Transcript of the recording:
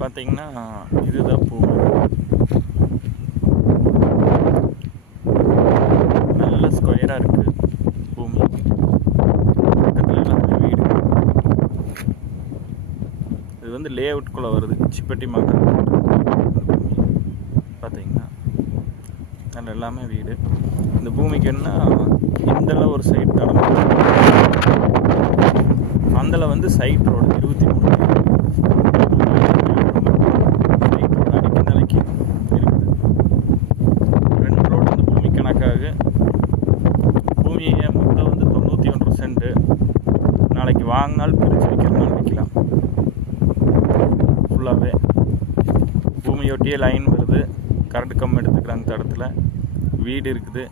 பார்த்தீங்கன்னா இதுதான் பூமி. நல்ல ஸ்கொயராக இருக்குது பூமி. பக்கத்தில் எல்லாமே வீடு. இது வந்து லே அவுட்குள்ளே வருது. சிப்பட்டி மகன் பார்த்தீங்கன்னா அதில் எல்லாமே வீடு. இந்த பூமிக்கு என்ன இந்தளவு ஒரு சைட் தடம், அந்தளவு வந்து சைட் ரோடு 23 சைட் ரோடு அடிக்க நிலைக்கு இருக்குது. 2 ரோடு வந்து பூமி கணக்காக. பூமியை மொத்தம் வந்து 91 சென்ட்டு. நாளைக்கு வாங்கினால் பிரித்து வைக்கிறனால வைக்கலாம். ஃபுல்லாகவே பூமியொட்டியே லைன் வருது. கரண்ட் கம்பம் எடுத்துக்கிறாங்க. தடத்தில் வீடு இருக்குது.